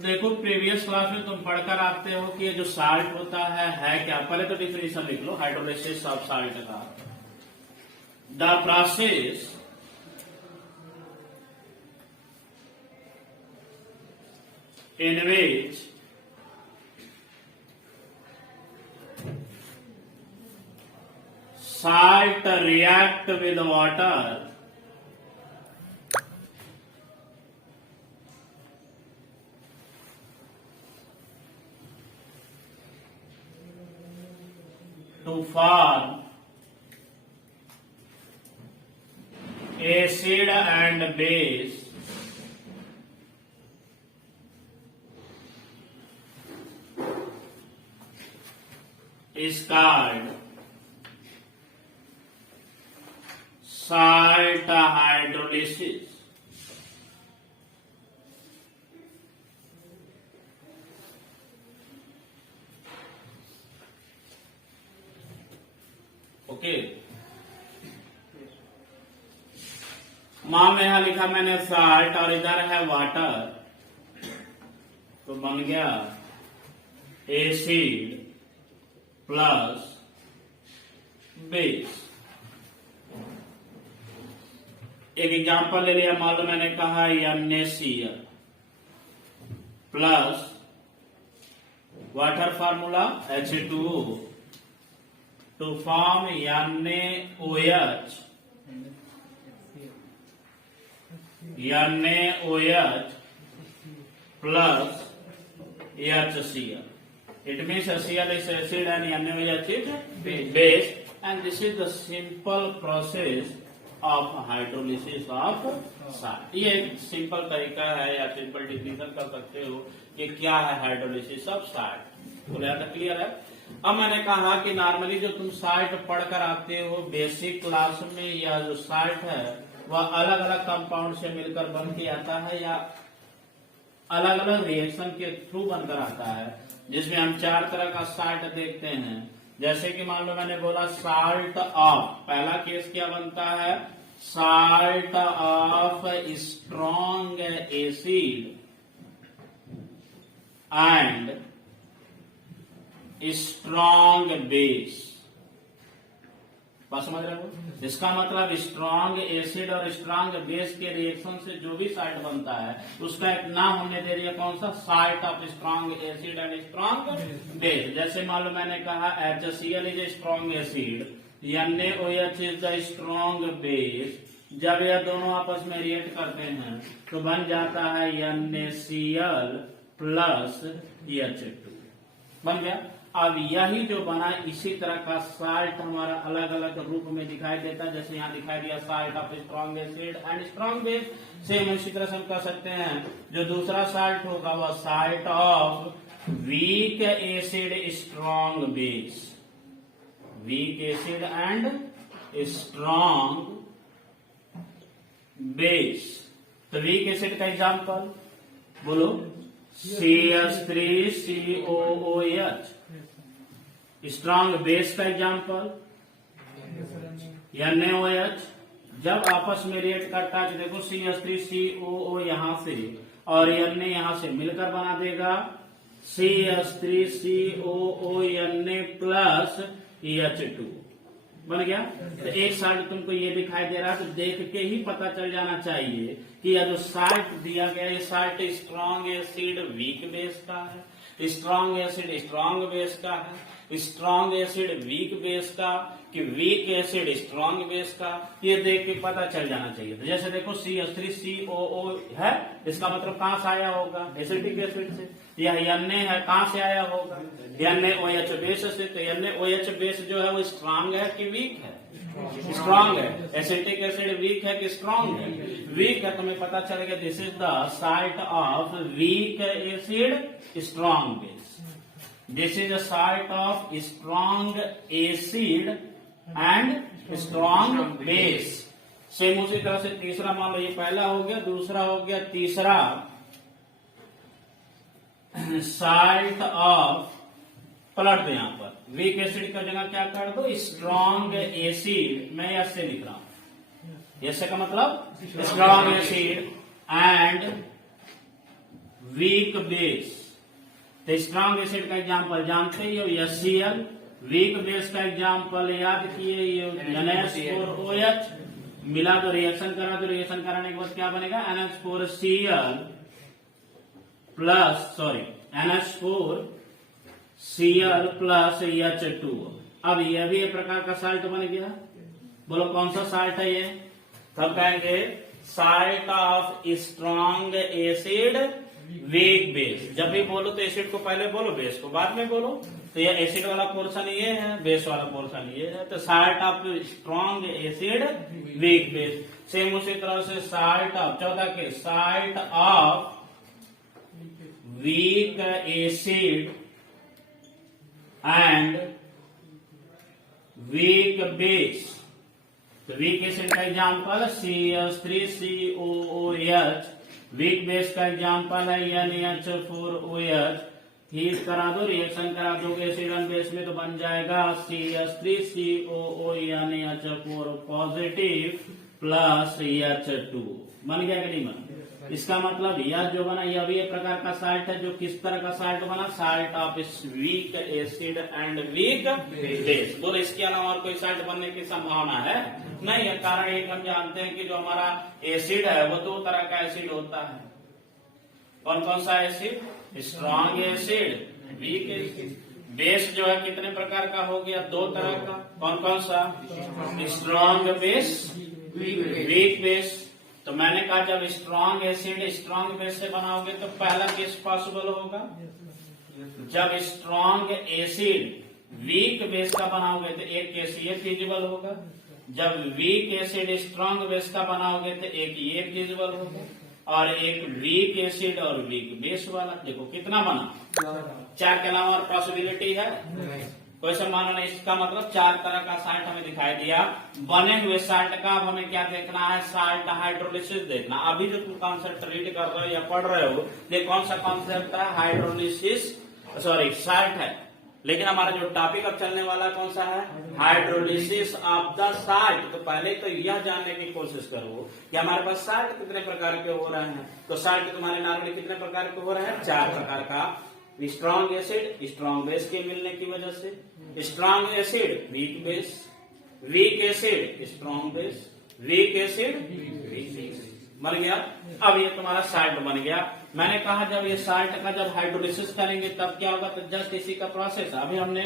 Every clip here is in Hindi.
देखो प्रीवियस क्लास में तुम पढ़कर आते हो कि ये जो साल्ट होता है क्या। पहले तो डिफिनेशन लिख लो हाइड्रोलिसिस ऑफ साल्ट का। The process in which salt react with water to form acid and base is called salt hydrolysis. Okay मां में यहां लिखा मैंने साल्ट और इधर है वाटर, तो बन गया एसिड प्लस बेस। एक एग्जांपल ले लिया, मान लो मैंने कहा NaCl plus water formula H2O to form NaOH plus HCl. It means Cl is acid and NaOH is base, and this is the simple process of hydrolysis of salt. ये एक सिंपल तरीका है या सिंपल डिफिनेशन कर सकते हो कि क्या है हाइड्रोलिसिस ऑफ साल्ट। तो क्लियर है। अब मैंने कहा कि नॉर्मली जो तुम साल्ट पढ़कर आते हो बेसिक क्लास में, या जो साल्ट है वह अलग अलग कंपाउंड से मिलकर बन के आता है या अलग अलग रिएक्शन के थ्रू बनकर आता है, जिसमें हम 4 तरह का साल्ट देखते हैं। जैसे कि मान लो मैंने बोला साल्ट ऑफ, पहला केस क्या बनता है, salt of strong acid and strong base. बात समझ रहे हो? इसका मतलब स्ट्रॉन्ग एसिड और स्ट्रॉन्ग बेस के रिएक्शन से जो भी साल्ट बनता है उसका एक नाम हमने दे दिया, कौन सा, salt of strong acid and strong base. जैसे मान लो मैंने कहा HCl is a strong acid, NaOH is the strong base. जब यह दोनों आपस में रिएक्ट करते हैं तो बन जाता है NaCl प्लस H2, बन गया। अब यही जो बना इसी तरह का साल्ट हमारा अलग अलग रूप में दिखाई देता है। जैसे यहाँ दिखाई दिया salt of strong acid and strong base. Same इसी तरह से हम कह सकते हैं जो दूसरा साल्ट होगा वह salt of weak acid strong base, weak acid and strong base. तो वीक एसिड का एग्जाम्पल बोलो, CH3COOH। स्ट्रॉन्ग बेस का एग्जाम्पल NaOH। जब आपस में रिएक्ट करता है तो देखो CH3COO यहां से और Na यहां से मिलकर बना देगा CH3COO Na प्लस H2, बन गया। तो एक साल्ट तुमको ये दिखाई दे रहा है, तो देख के ही पता चल जाना चाहिए कि यह जो साल्ट दिया गया ये salt strong acid weak base का है, स्ट्रॉन्ग एसिड स्ट्रॉन्ग बेस का है, स्ट्रॉन्ग एसिड वीक बेस का, कि वीक एसिड स्ट्रॉन्ग बेस का, ये देख के पता चल जाना चाहिए। तो जैसे देखो CH3COO है, इसका मतलब कहां से आया होगा, एसिटिक एसिड से। यह Na है, कहां से आया होगा, NaOH बेस से। तो NaOH बेस जो है वो स्ट्रॉन्ग है कि वीक है, स्ट्रॉन्ग है। एसिटिक एसिड वीक है कि स्ट्रॉन्ग है, वीक है। तुम्हें पता चलेगा this is the salt of weak acid strong base. This is a salt of strong acid and strong base. Same उसी तरह से तीसरा मान लो, ये पहला हो गया, दूसरा हो गया, तीसरा साल्ट ऑफ, पलट दो यहां पर, वीक एसिड का जगह क्या कर दो, स्ट्रॉन्ग एसिड। मैं यस से लिख रहा हूं, यस का मतलब strong acid and weak base. तो स्ट्रॉन्ग एसिड का एग्जांपल जानते ही हो, HCl। वीक बेस का एग्जांपल याद किए, NH4OH। मिला तो रिएक्शन करा, तो रिएक्शन कराने के बाद क्या बनेगा, NH4Cl plus NH4Cl plus H2। अब यह भी एक प्रकार का साल्ट बन गया। बोलो कौन सा साल्ट है ये? तब कहेंगे salt of strong acid weak base. जब भी बोलो तो एसिड को पहले बोलो, बेस को बाद में बोलो। तो ये एसिड वाला पोर्शन ये है, बेस वाला पोर्शन ये है। तो salt of strong acid weak base. Same उसी तरह से साल्ट ऑफ, चौथा के salt of weak acid and weak base. तो वीक एसिड का एग्जांपल CH3COOH। वीक बेस का एग्जांपल है NH4OH। हीट करा दो, रिएक्शन करा दो एसिड एंड बेस में, तो बन जाएगा CH3COOH NH4 positive plus H2। बन गया कि नहीं बना? इसका मतलब यह जो बना, यह भी एक प्रकार का साल्ट है। जो किस तरह का साल्ट बना, salt of weak acid and weak base. बोलो इसके अलावा और कोई साल्ट बनने की संभावना है? नहीं है। कारण एक हम जानते हैं कि जो हमारा एसिड है वो दो तरह का एसिड होता है। कौन कौन सा acid? Strong acid, weak acid. Base जो है कितने प्रकार का हो गया? दो तरह का। कौन कौन सा? Strong base, weak base. तो मैंने कहा जब स्ट्रॉन्ग एसिड स्ट्रॉन्ग बेस से बनाओगे तो पहला केस पॉसिबल होगा। जब स्ट्रॉन्ग एसिड वीक बेस का बनाओगे तो एक केस ये फिजिबल होगा। जब वीक एसिड स्ट्रॉन्ग बेस का बनाओगे तो एक ये फिजिबल होगा, और एक वीक एसिड और वीक बेस वाला। देखो कितना बना, चार के अलावा और पॉसिबिलिटी है? कोई संभावना नहीं। इसका मतलब चार तरह का साल्ट हमें दिखाई दिया। बने हुए साल्ट का अब हमें क्या देखना है? साल्ट हाइड्रोलिसिस देखना। अभी जो तुम कॉन्सेप्ट रीड कर रहे हो या पढ़ रहे हो, ये कौन सा कॉन्सेप्ट है? हाइड्रोलिसिस, सॉरी साल्ट है। लेकिन हमारा जो टॉपिक अब चलने वाला कौन सा है? Hydrolysis of the salt. तो पहले तो यह जानने की कोशिश करो कि हमारे पास साल्ट कितने प्रकार के हो रहे हैं। तो साल्ट तुम्हारे नॉर्मली कितने प्रकार के हो रहे हैं? चार प्रकार का। स्ट्रॉन्ग एसिड स्ट्रॉन्ग बेस के मिलने की वजह से, strong acid weak base, weak acid strong base, weak acid weak base. बन गया। अब ये तुम्हारा साल्ट बन गया। मैंने कहा जब ये साल्ट का जब हाइड्रोलिसिस करेंगे तब क्या होगा? तो जस्ट इसी का प्रोसेस। अभी हमने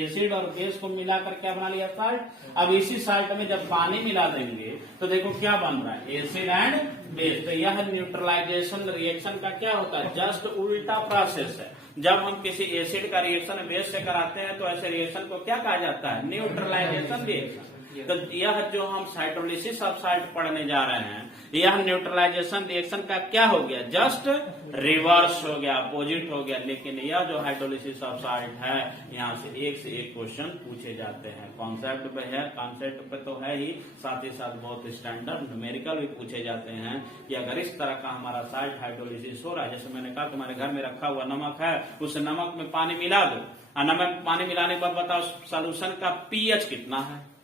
एसिड और बेस को मिलाकर क्या बना लिया? साल्ट। अब इसी साल्ट में जब पानी मिला देंगे तो देखो क्या बन रहा है? Acid and base. तो यह न्यूट्रलाइजेशन रिएक्शन का क्या होता है? जस्ट उल्टा प्रोसेस है। जब हम किसी एसिड का रिएक्शन बेस से कराते हैं तो ऐसे रिएक्शन को क्या कहा जाता है? Neutralisation reaction. तो यह जो हम हाइड्रोलिसिस ऑफ साल्ट पढ़ने जा रहे हैं, यह न्यूट्रलाइजेशन रिएक्शन का क्या हो गया? जस्ट रिवर्स हो गया, अपोजिट हो गया। लेकिन यह जो हाइड्रोलिसिस ऑफ साल्ट है, यहाँ से एक क्वेश्चन पूछे जाते हैं। कॉन्सेप्ट पे है, कॉन्सेप्ट पे तो है ही, साथ ही साथ बहुत स्टैंडर्ड न्यूमेरिकल भी पूछे जाते हैं कि अगर इस तरह का हमारा साल्ट हाइड्रोलिसिस हो रहा है, जैसे मैंने कहा तुम्हारे घर में रखा हुआ नमक है, उस नमक में पानी मिला दो, और नमक पानी मिलाने के बाद बताओ सोल्यूशन का पीएच कितना है?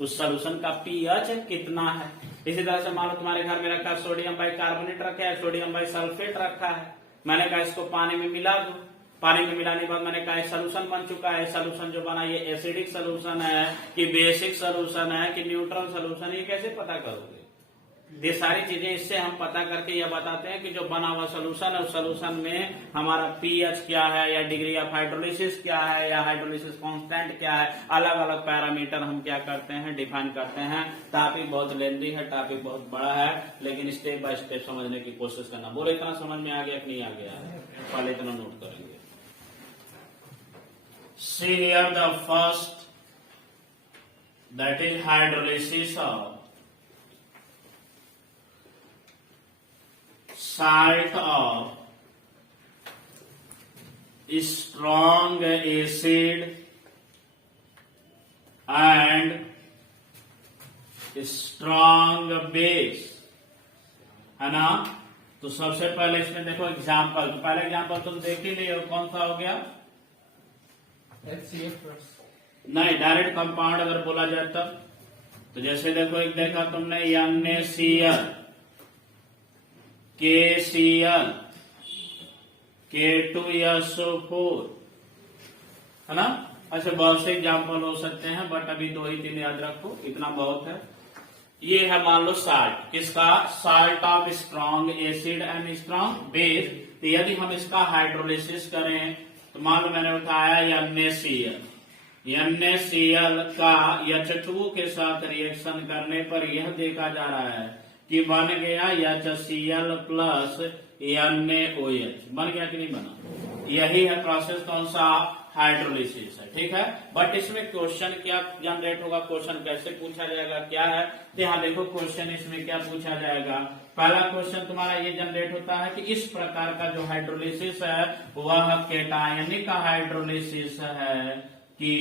उस सोल्यूशन का पीएच कितना है? इसी तरह से मान लो तुम्हारे घर में रखा है सोडियम बाइकार्बोनेट रखा है, सोडियम बाइसल्फेट रखा है। मैंने कहा इसको पानी में मिला दो। पानी में मिलाने के बाद मैंने कहा सोल्यूशन बन चुका है। सोल्यूशन जो बना ये एसिडिक सोल्यूशन है कि बेसिक सोल्यूशन है कि न्यूट्रल सोल्यूशन, ये कैसे पता करोगे? ये सारी चीजें इससे हम पता करके यह बताते हैं कि जो बना हुआ सोल्यूशन है उस सोल्यूशन में हमारा पीएच क्या है, या डिग्री ऑफ हाइड्रोलिसिस क्या है, या हाइड्रोलिसिस कांस्टेंट क्या है। अलग अलग पैरामीटर हम क्या करते हैं? डिफाइन करते हैं। टॉपिक बहुत लेंथी है, टॉपिक बहुत बड़ा है, लेकिन स्टेप बाय स्टेप समझने की कोशिश करना। बोलो इतना समझ में आ गया कि नहीं आ गया? पहले इतना नोट करेंगे। See here the first, that is hydrolysis of salt of strong acid and strong base, है ना? तो सबसे पहले इसमें देखो एग्जाम्पल। तो पहले एग्जाम्पल तुम देख ही लिए, कौन सा हो गया? नहीं, डायरेक्ट कंपाउंड अगर बोला जाए तब। तो जैसे देखो एक देखा तुमने NaCl, KCl, K2SO4, है ना। अच्छा, बहुत से एग्जाम्पल हो सकते हैं, बट अभी 2 ही 3 याद रखो, इतना बहुत है। ये है मान लो साल्ट, किसका, salt of strong acid and strong base. तो यदि हम इसका हाइड्रोलिसिस करें तो मान लो मैंने उठाया NaCl, NaCl का H2O के साथ रिएक्शन करने पर यह देखा जा रहा है कि बन गया HCl प्लस NaOH। बन गया कि नहीं बना? यही है प्रोसेस, कौन सा, हाइड्रोलिसिस है, ठीक है। बट इसमें क्वेश्चन क्या जनरेट होगा, क्वेश्चन कैसे पूछा जाएगा, क्या है, तो यहाँ देखो क्वेश्चन इसमें क्या पूछा जाएगा। पहला क्वेश्चन तुम्हारा ये जनरेट होता है कि इस प्रकार का जो हाइड्रोलिसिस है वह केटायनिक हाइड्रोलिसिस है कि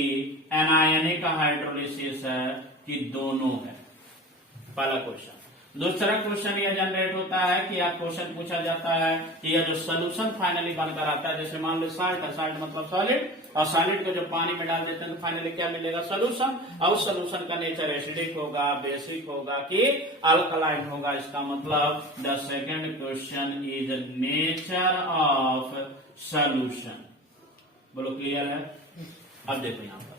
एनायनिक हाइड्रोलिसिस है कि दोनों है, पहला क्वेश्चन। दूसरा क्वेश्चन यह जनरेट होता है कि यह क्वेश्चन पूछा जाता है कि यह जो सोल्यूशन फाइनली बनकर आता है, जैसे मान लो साल्ट है, साल्ट मतलब सॉलिड, और सॉलिड को जो पानी में डाल देते हैं तो फाइनली क्या मिलेगा, सोल्यूशन। और उस सोल्यूशन का नेचर एसिडिक होगा, बेसिक होगा कि अल्कलाइन होगा। इसका मतलब the second question is nature of solution. बोलो क्लियर है? अब देखो यहाँ पर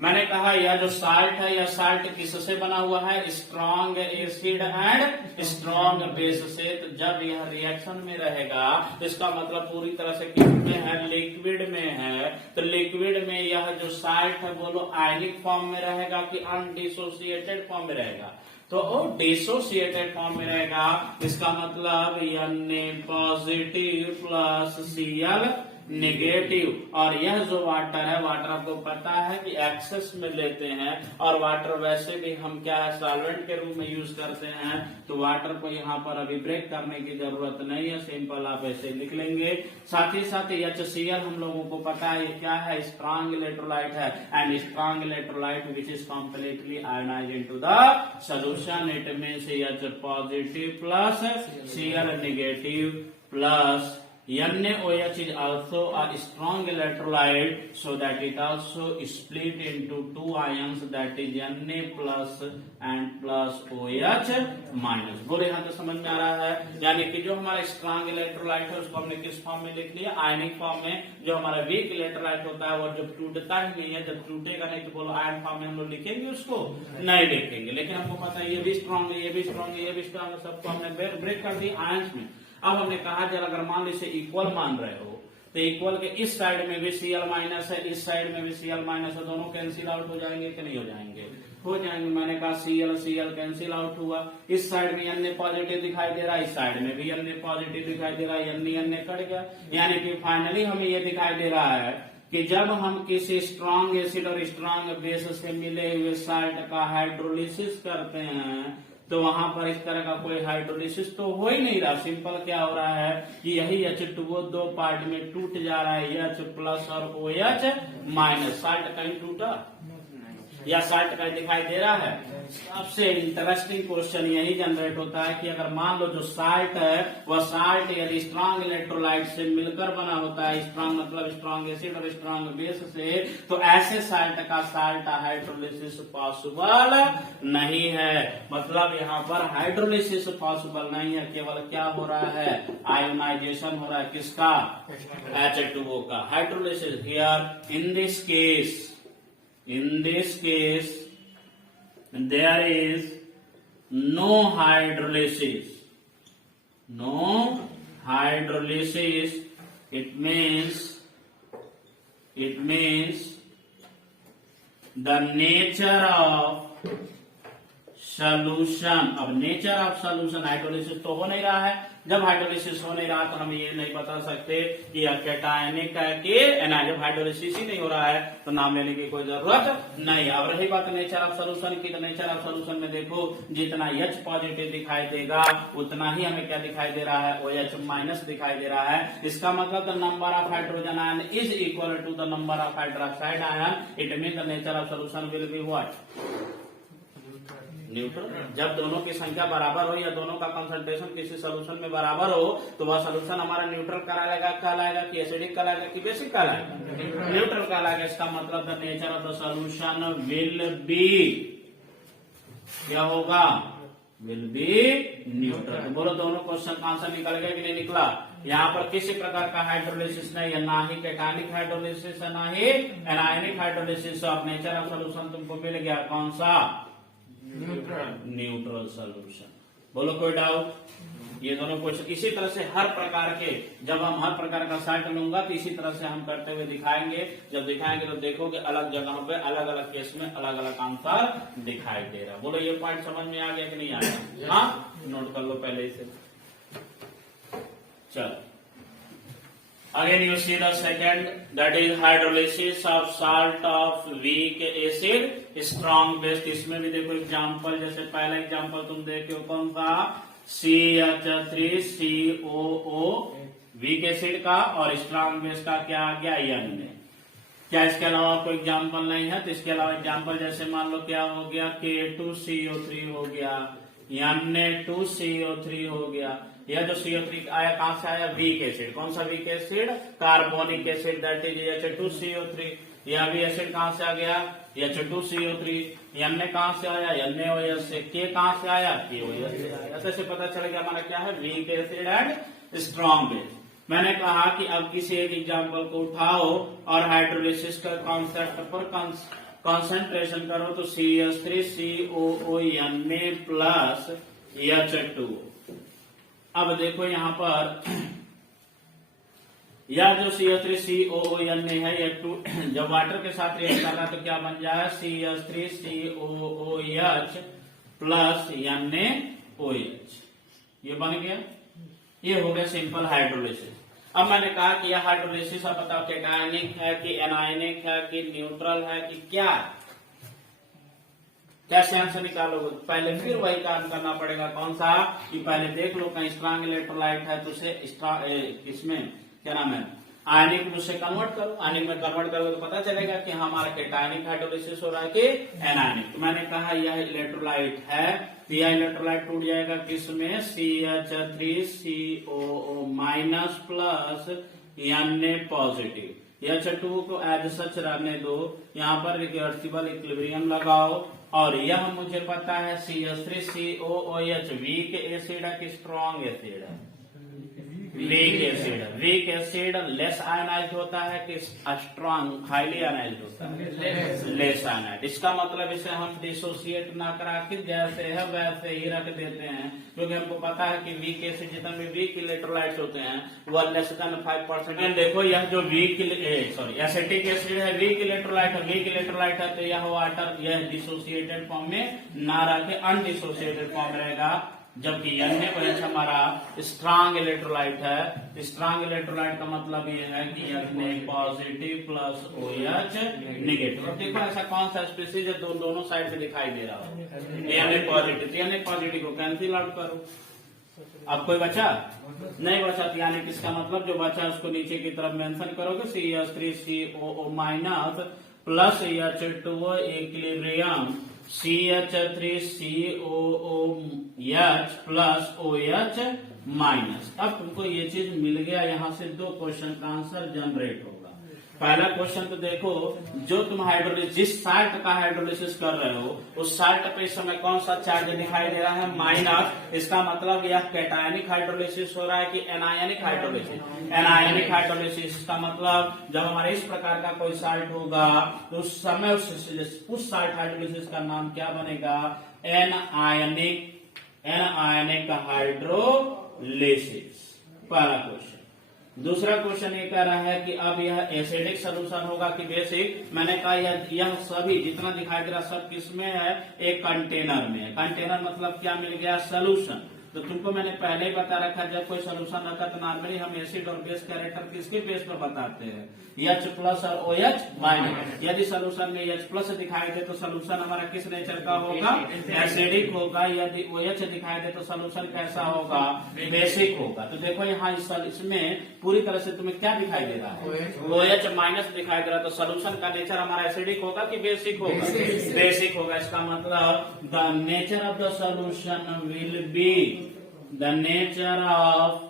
मैंने कहा यह जो साल्ट है, यह साल्ट किससे बना हुआ है, strong acid and strong base से। तो जब यह रिएक्शन में रहेगा तो इसका मतलब पूरी तरह से किसमें है, लिक्विड में है। तो लिक्विड में यह जो साल्ट है बोलो आयनिक फॉर्म में रहेगा कि अनडिसोसिएटेड फॉर्म में रहेगा, तो डिसोसिएटेड फॉर्म में रहेगा। इसका मतलब Na positive plus Cl negative. और यह जो वाटर है, वाटर आपको पता है कि एक्सेस में लेते हैं, और वाटर वैसे भी हम क्या है, सॉल्वेंट के रूप में यूज करते हैं। तो वाटर को यहाँ पर अभी ब्रेक करने की जरूरत नहीं है, सिंपल आप ऐसे लिख लेंगे। साथ ही साथ HCl हम लोगों को पता है ये क्या है, स्ट्रॉन्ग इलेक्ट्रोलाइट है, and strong electrolyte which is completely ionised into the solution. It means H positive plus Cl negative plus NaOH is also a strong electrolyte, so that it also split into 2 ions, that is Na plus and plus OH minus। बोले यहाँ तो समझ में आ रहा है, यानी कि जो हमारा स्ट्रॉन्ग इलेक्ट्रोलाइट है उसको हमने किस फॉर्म में लिख लिया, आयनिक फॉर्म में। जो हमारा वीक इलेक्ट्रोलाइट होता है वो जब टूटता ही नहीं है, जब टूटेगा नहीं तो बोलो आयन फॉर्म में हम लोग लिखेंगे उसको, नहीं लिखेंगे। लेकिन हमको पता है ये भी स्ट्रॉन्ग है, ये भी स्ट्रॉन्ग है, ये भी स्ट्रॉन्ग है, सबको हमने ब्रेक कर दी आयंस में। अब हमने कहा जब अगर मान लो इसे इक्वल मान रहे हो तो इक्वल के इस साइड में भी Cl माइनस है, इस साइड में भी Cl माइनस है, दोनों कैंसिल आउट हो जाएंगे कि नहीं हो जाएंगे, हो जाएंगे। मैंने कहा Cl कैंसिल आउट हुआ, इस साइड में Na पॉजिटिव दिखाई दे रहा है, इस साइड में भी Na पॉजिटिव दिखाई दे रहा है, Na कट गया। यानी कि फाइनली हमें यह दिखाई दे रहा है कि जब हम किसी स्ट्रॉन्ग एसिड और स्ट्रॉन्ग बेस से मिले हुए साल्ट का हाइड्रोलिसिस करते हैं तो वहां पर इस तरह का कोई हाइड्रोलिसिस तो हो ही नहीं रहा। सिंपल क्या हो रहा है कि यही H2O 2 पार्ट में टूट जा रहा है, H प्लस और OH माइनस। साल्ट कहीं टूटा या साल्ट कहीं दिखाई दे रहा है? सबसे इंटरेस्टिंग क्वेश्चन यही जनरेट होता है कि अगर मान लो जो साल्ट है वह साल्ट यदि स्ट्रॉन्ग इलेक्ट्रोलाइट से मिलकर बना होता है, स्ट्रॉन्ग मतलब स्ट्रॉन्ग एसिड और स्ट्रॉन्ग बेस से, तो ऐसे साल्ट का साल्ट हाइड्रोलिसिस पॉसिबल नहीं है। मतलब यहाँ पर हाइड्रोलिसिस पॉसिबल नहीं है, केवल क्या हो रहा है, आयोनाइजेशन हो रहा है, किसका, H2O का। Hydrolysis here in this case there is no hydrolysis. It means the nature of solution। अब नेचर ऑफ सोल्यूशन, हाइड्रोलिसिस तो हो नहीं रहा है। जब हाइड्रोलिसिस हो नहीं रहा तो हम ये नहीं बता सकते कि यह केटायनिक है कि एनायनिक। जब हाइड्रोलिसिस ही नहीं हो रहा है तो नाम लेने की कोई जरूरत नहीं। अब रही बात नेचर ऑफ सोल्यूशन की, तो नेचर ऑफ सोल्यूशन में देखो जितना H पॉजिटिव दिखाई देगा उतना ही हमें क्या दिखाई दे रहा है, OH माइनस दिखाई दे रहा है। इसका मतलब the number of hydrogen ion is equal to the number of hydroxide ion. It mean the nature of solution will be what, neutral. जब दोनों की संख्या बराबर हो या दोनों का कंसंट्रेशन किसी सोल्यूशन में बराबर हो तो वह सोल्यूशन हमारा न्यूट्रल कहलाएगा कि एसिडिक कहलाएगा कि बेसिक कहलाएगा, न्यूट्रल कहलाएगा। इसका मतलब the nature of the solution will B क्या होगा, विल बी न्यूट्रल। तो बोलो दोनों क्वेश्चन का आंसर निकल गया कि नहीं निकला? यहाँ पर किसी प्रकार का हाइड्रोलिसिस नहीं है, ना ही कैटायनिक हाइड्रोलिसिस है, ना ही anionic hydrolysis. Of nature of solution तुमको मिल गया कौन सा? Neutral solution. बोलो कोई डाउट? ये दोनों क्वेश्चन इसी तरह से हर प्रकार के, जब हम हर प्रकार का साल्ट लूंगा तो इसी तरह से हम करते हुए दिखाएंगे। जब दिखाएंगे तो देखोगे अलग जगहों पे अलग अलग केस में अलग अलग आंसर दिखाई दे रहा। बोलो ये पॉइंट समझ में आ गया कि नहीं आया? हाँ, नोट कर लो पहले इसे। चलो again you see the second, that is hydrolysis of salt of weak acid strong base। इसमें भी देखो एग्जांपल, जैसे पहला एग्जांपल तुम देखो कौन सा? CH3COO वीक एसिड का, और स्ट्रॉन्ग बेस का क्या आ गया? N। क्या इसके अलावा कोई एग्जांपल नहीं है? तो इसके अलावा एग्जांपल जैसे मान लो क्या हो गया? K2CO3 हो गया, Na2CO3 हो गया। यह जो CO3 आया कहां से आया? Weak acid. कौन सा weak acid? Carbonic acid, that is H2CO3। यह भी एसिड कहां से आ गया? H2CO3। Na कहां से आया? NaOH से। K कहां से आया? KOH से आया। ऐसे पता चल गया हमारा क्या है? Weak acid and strong base. मैंने कहा कि अब किसी एक एग्जाम्पल को उठाओ और हाइड्रोलिसिस का कॉन्सेप्ट पर कंसंट्रेशन करो। तो CH3COO Na प्लस H2। अब देखो यहाँ पर यह जो CH3COO Na है, ये जब वाटर के साथ रिएक्ट कर रहा है तो क्या बन जाए? CH3COOH plus NaOH। ये बन गया। ये हो गया सिंपल हाइड्रोलिसिस। अब मैंने कहा कि यह हाइड्रोलिसिस अब बताओ कैटायनिक है कि एनायनिक है कि न्यूट्रल है कि क्या? कैसे आंसर निकालोगे? पहले फिर वही काम करना पड़ेगा। कौन सा? कि पहले देख लो कहीं स्ट्रॉन्ग इलेक्ट्रोलाइट है तो उसे इसमें क्या नाम है? आयनिक में उसे कन्वर्ट करो। आयनिक में कन्वर्ट करोगे तो पता चलेगा कि हमारा कैटायनिक हाइड्रोलिसिस हो रहा है कि एनायनिक। तो मैंने कहा यह इलेक्ट्रोलाइट है, तो यह इलेक्ट्रोलाइट टूट जाएगा किसमें? CH3COO minus plus Na positive. H2 को एज सच रहने दो, यहाँ पर रिवर्सिबल इक्विलिब्रियम लगाओ। और यह मुझे पता है CH3COOH वीक एसिड है कि स्ट्रॉन्ग एसिड है? Weak acid. Weak acid less ionised होता है कि स्ट्रॉन्ग हाईली आयनाइज्ड होता है? Less ionised. इसका मतलब इसे हम डिसोसिएट ना करा के जैसे है वैसे ही रख देते हैं, क्योंकि हमको पता है कि वीक एसिड जितने भी वीक इलेक्ट्रोलाइट्स होते हैं वह लेस देन 5%। देखो यह जो एसिटिक एसिड है वीक इलेक्ट्रोलाइट है। वीक इलेक्ट्रोलाइट है तो यह वाटर यह डिसोसिएटेड फॉर्म में ना रह के अनडिसोसिएटेड फॉर्म रहेगा, जबकि NaOH हमारा स्ट्रॉन्ग इलेक्ट्रोलाइट है। स्ट्रॉन्ग इलेक्ट्रोलाइट का मतलब ये है कि Na positive plus OH negative. अब देखो ऐसा कौन सा स्पीसीज है दोनों साइड में दिखाई दे रहा हो? Na positive. Na पॉजिटिव को कैंसिल आउट करो। अब कोई बचा? नहीं बचा। यानी किसका मतलब जो बचा उसको नीचे की तरफ मेंशन करोगे। CH3COO minus plus H2O equilibrium CH3COOH plus OH minus. अब तुमको ये चीज मिल गया। यहाँ से दो क्वेश्चन का आंसर जनरेट होगा। पहला क्वेश्चन तो देखो, जो तुम हाइड्रोलिसिस जिस साल्ट का हाइड्रोलिसिस कर रहे हो उस साल्ट पे इस समय कौन सा चार्ज दिखाई दे रहा है? माइनस। इसका मतलब यह कैटायनिक हाइड्रोलिसिस हो रहा है कि एनायनिक हाइड्रोलिसिस? एनायनिक हाइड्रोलिसिस का मतलब जब हमारे इस प्रकार का कोई साल्ट होगा तो उस समय उस साल्ट हाइड्रोलिसिस का नाम क्या बनेगा? Anionic hydrolysis. पहला क्वेश्चन। दूसरा क्वेश्चन ये कह रहा है कि अब यह एसिडिक सोल्यूशन होगा कि बेसिक? मैंने कहा यह सभी जितना दिखाई दे रहा सब किसमें है? एक कंटेनर में। कंटेनर मतलब क्या मिल गया? सोल्यूशन। तो तुमको मैंने पहले ही बता रखा जब कोई सोल्यूशन रखा तो नॉर्मली हम एसिड और बेस कैरेक्टर किसके बेस पर बताते हैं? H प्लस और OH माइनस। यदि सोल्यूशन में H प्लस दिखाई दे तो सोल्यूशन हमारा किस नेचर का होगा? एसिडिक होगा। यदि OH दिखाई दे तो सोल्यूशन कैसा होगा? बेसिक होगा। तो देखो यहाँ इसमें पूरी तरह से तुम्हें क्या दिखाई दे रहा है? OH माइनस दिखाई दे रहा है। तो सोल्यूशन का नेचर हमारा एसिडिक होगा कि बेसिक होगा? बेसिक होगा। इसका मतलब the nature of the solution will B the nature of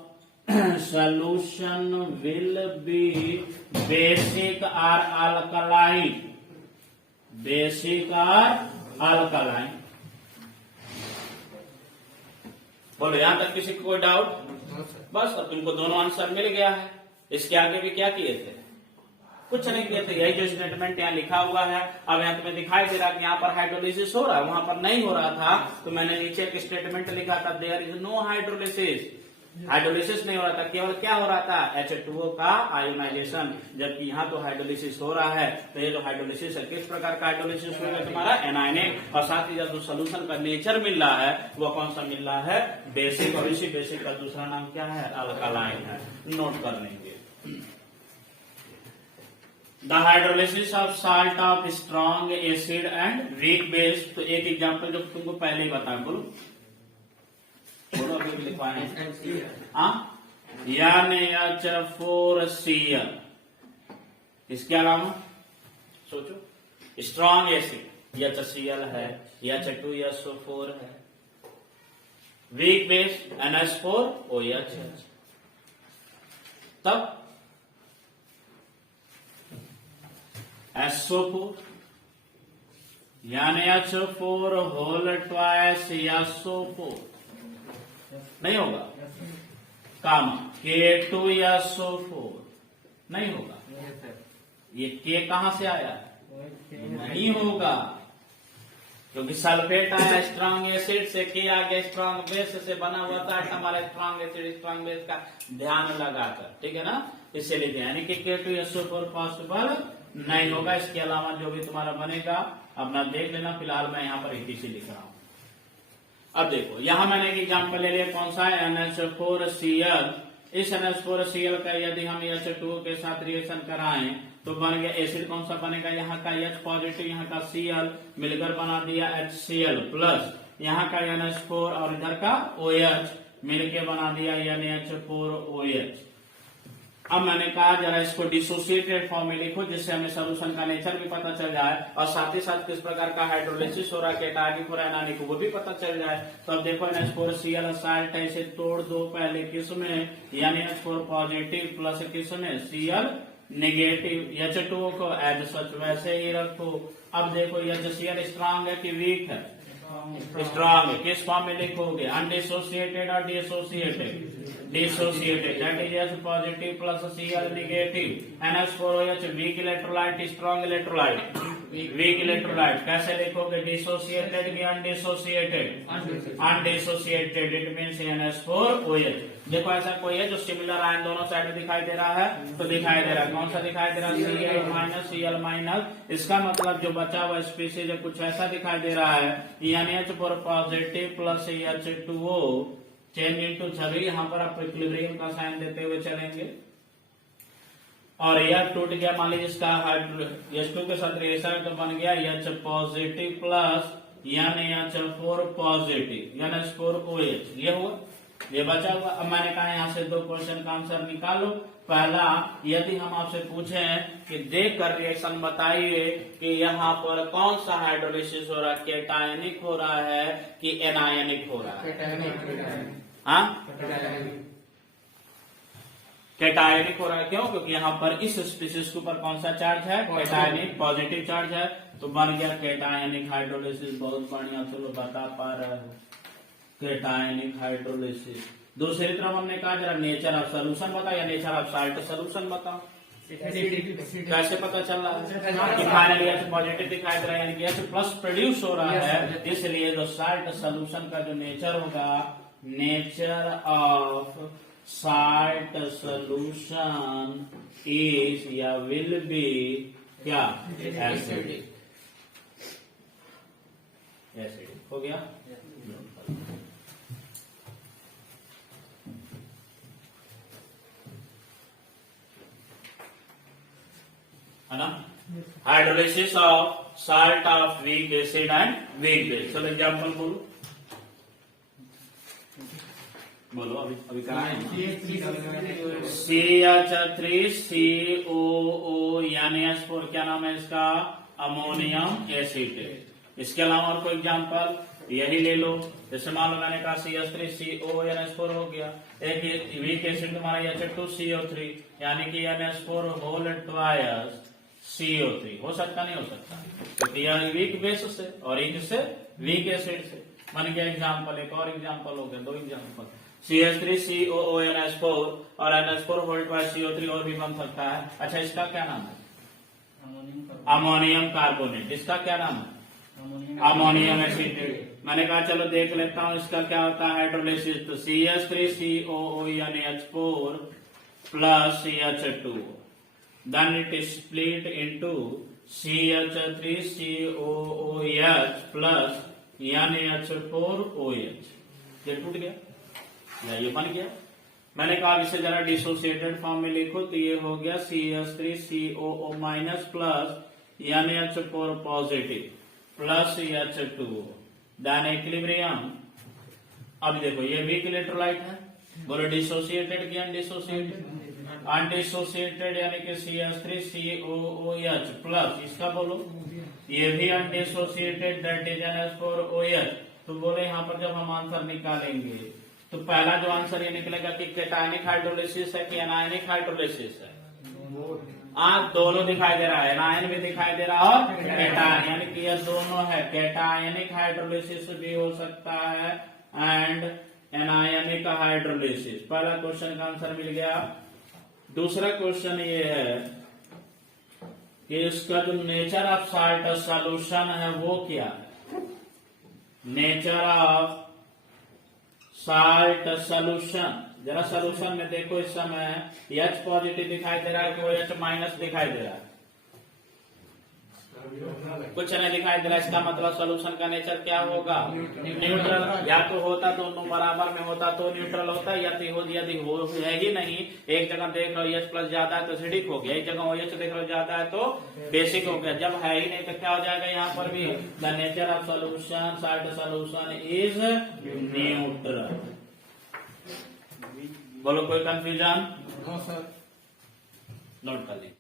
solution will be basic or alkaline. Basic or alkaline. बोलो यहाँ तक किसी को कोई डाउट? बस अब तुमको दोनों आंसर मिल गया है। इसके आगे भी क्या किए थे? कुछ नहीं किए थे। यही जो स्टेटमेंट यहाँ लिखा हुआ है। अब यहाँ तुम्हें दिखाई दे रहा है कि यहाँ पर हाइड्रोलिसिस हो रहा है, वहां पर नहीं हो रहा था, तो मैंने नीचे एक स्टेटमेंट लिखा था, there is no hydrolysis. Hydrolysis नहीं हो रहा था, केवल क्या हो रहा था? H2O का आयोनाइजेशन। जबकि यहाँ तो हाइड्रोलिसिस हो रहा है। तो ये जो हाइड्रोलिसिस है, किस प्रकार का हाइड्रोलिसिस होगा? तुम्हारा एनायनिक। और साथ ही जो सोल्यूशन का नेचर मिल रहा है वो कौन सा मिल रहा है? बेसिक। और इसी बेसिक का दूसरा नाम क्या है? अल्कालाइन है। नोट कर लेंगे। The hydrolysis of salt of strong acid and weak base. तो एक एग्जाम्पल जो तुमको पहले ही बताया, बोलो बोलो, अभी भी लिखवाए यानी H4Cl। इसके अलावा सोचो, स्ट्रॉन्ग एसिड HCl है, H2SO4 है, वीक बेस NH4OH है। तब SO4 यानी H4 होल ट्वाइस SO4 नहीं होगा। कामा K2SO4 नहीं होगा। ये K कहां से आया? नहीं होगा, क्योंकि सल्फेट आया स्ट्रॉन्ग एसिड से, K आ गया स्ट्रॉन्ग बेस से बना हुआ था। हमारा स्ट्रॉन्ग एसिड स्ट्रॉन्ग बेस का ध्यान लगाकर, ठीक है ना, इसीलिए यानी कि K2SO4 पॉसिबल नहीं होगा। इसके अलावा जो भी तुम्हारा बनेगा अपना देख लेना। फिलहाल मैं यहाँ पर ETC लिख रहा हूं। अब देखो, यहां मैंने एक एग्जाम्पल ले लिया, कौन सा है? NH4Cl। इस NH4Cl का यदि हम H2O के साथ रिएक्शन कराएं तो बन गया एसिड। कौन सा बनेगा? यहाँ का H पॉजिटिव, यहाँ का Cl मिलकर बना दिया HCl प्लस यहाँ का NH4 और इधर का OH मिलकर बना दिया NH4OH। अब मैंने कहा जरा इसको डिसोसिएटेड फॉर्म में लिखो, जिससे हमें सोल्यूशन का नेचर भी पता चल जाए और साथ ही साथ किस प्रकार का हाइड्रोलिसिस हो रहा है, कैटायनिक हो रहा है एनायनिक, वो भी पता चल जाए। तो अब देखो NH4Cl साल्ट है, इसे तोड़ दो पहले किस में, यानी NH4 पॉजिटिव प्लस किस में? Cl negative. H2O को एज सच वैसे ही रखो। अब देखो HCl स्ट्रांग है कि वीक है? स्ट्रांग है। किस फॉर्म में लिखोगे? अनडिसोसिएटेड और dissociated? Dissociated, that is H positive plus Cl negative. NH4OH weak electrolyte, strong electrolyte, weak electrolyte. कैसे लिखोगे? डिसोसिएटेड की undissociated? Undissociated, it means NH4OH। देखो ऐसा कोई है जो सिमिलर आयन दोनों साइड में दिखाई दे रहा है? तो दिखाई दे रहा है। कौन सा दिखाई दे रहा है? Cl minus Cl minus. इसका मतलब जो बचा हुआ स्पीसीज कुछ ऐसा दिखाई दे रहा है, यानी H4 positive plus H2O change into छवि। यहाँ पर आप इक्विलिब्रियम का साइन देते हुए चलेंगे। और यह टूट गया, मान लीजिए इसका H2 के साथ रिएक्शन तो बन गया H पॉजिटिव प्लस यानी H4 पॉजिटिव यानी H4OH। ये हुआ, ये बचा हुआ। अब मैंने कहा यहाँ से दो क्वेश्चन का आंसर निकालो। पहला, यदि हम आपसे पूछें कि देख कर रिएक्शन बताइए कि यहाँ पर कौन सा हाइड्रोलिसिस हो रहा है, कैटायनिक हो रहा है कि एनायनिक हो रहा है? हाँ, कैटायनिक हो रहा है। क्यों? क्योंकि यहाँ पर इस स्पीसीज के ऊपर कौन सा चार्ज है? कैटायनिक, पॉजिटिव चार्ज है। तो बन गया कैटायनिक हाइड्रोलिसिस। बहुत बढ़िया, चलो बता पा रहे हो, कैटायनिक हाइड्रोलिसिस। दूसरी तरफ हमने कहा जरा नेचर ऑफ सोल्यूशन बताओ या नेचर ऑफ साल्ट सोल्यूशन बताओ। कैसे पता चल रहा है कि फाइनली H पॉजिटिव दिखाई दे रहा है, यानी कि H प्लस प्रोड्यूस हो रहा है। इसलिए जो साल्ट सोल्यूशन का जो नेचर होगा, nature of salt solution is या विल बी क्या? एसिडिक। एसिडिक हो गया। है ना? Hydrolysis of salt of weak acid and weak base. चलो एग्जाम्पल बोलो, बोलो अभी कराएं। CH3COO यानी H4 क्या नाम है इसका? Ammonium acetate. इसके अलावा और कोई एग्जाम्पल यही ले लो। जैसे मान लो मैंने कहा CH3CO NH4 हो गया। एक वीक एसिड तुम्हारा H2CO3 यानी कि NH4 होल ट्वाइस CO3। हो सकता नहीं हो सकता? क्योंकि यह वीक बेस से और एक से वीक एसिड से। बन गया एग्जाम्पल, एक और एग्जाम्पल हो गया, 2 एग्जाम्पल। CH3COONS4 और NH4 होल्ड बाय CO3 और भी बन सकता है। अच्छा, इसका क्या नाम है? Ammonium carbonate. इसका क्या नाम है? Ammonium acetate. मैंने कहा चलो देख लेता हूं इसका क्या होता है हाइड्रोलिसिस। तो CH3COONH4 plus CH2, then it is split into CH3COOH plus NH4OH। ये टूट गया या ये बन गया। मैंने कहा इसे जरा डिसोसिएटेड फॉर्म में लिखो, तो ये हो गया CH3COO minus plus NH4 positive plus CH2, then equilibrium. अब देखो ये वीक इलेक्ट्रोलाइट है, बोलो डिसोसिएटेड की अनडिसोसिएटेड? अनडिसोसिएटेड यानी कि CH3COOH प्लस इसका बोलो ये भी अनडिसोसिएटेड, दैट इज NH4OH। तो बोले यहाँ पर जब हम आंसर निकालेंगे तो पहला जो आंसर ये निकलेगा कि कैटायनिक हाइड्रोलिसिस है कि एनायनिक हाइड्रोलिसिस है। आज दोनों दिखाई दे रहा है, एनायन भी दिखाई दे रहा है और कैटायन, यानी कि ये दोनों है। कैटायनिक हाइड्रोलिसिस भी हो सकता है एंड एनायनिक हाइड्रोलिसिस। पहला क्वेश्चन का आंसर मिल गया। दूसरा क्वेश्चन ये है कि इसका जो नेचर ऑफ साल्ट सॉल्यूशन है वो क्या है? नेचर ऑफ साल्ट सॉल्यूशन, जरा सॉल्यूशन में देखो इस समय H पॉजिटिव दिखाई दे रहा है कि OH माइनस दिखाई दे रहा है? कुछ नहीं दिखाई दे रहा। इसका मतलब सॉल्यूशन का नेचर क्या होगा? न्यूट्रल। या तो होता दोनों बराबर में होता तो न्यूट्रल होता, यदि हो है ही नहीं, एक जगह देख रहे हो H प्लस ज्यादा है तो एसिडिक हो गया, एक जगह OH देख रहे हो ज्यादा है तो बेसिक हो गया। जब है ही नहीं तो क्या हो जाएगा? यहाँ पर भी the nature of solution salt solution is neutral. बोलो कोई कंफ्यूजन? No sir. नोट कर लीजिए।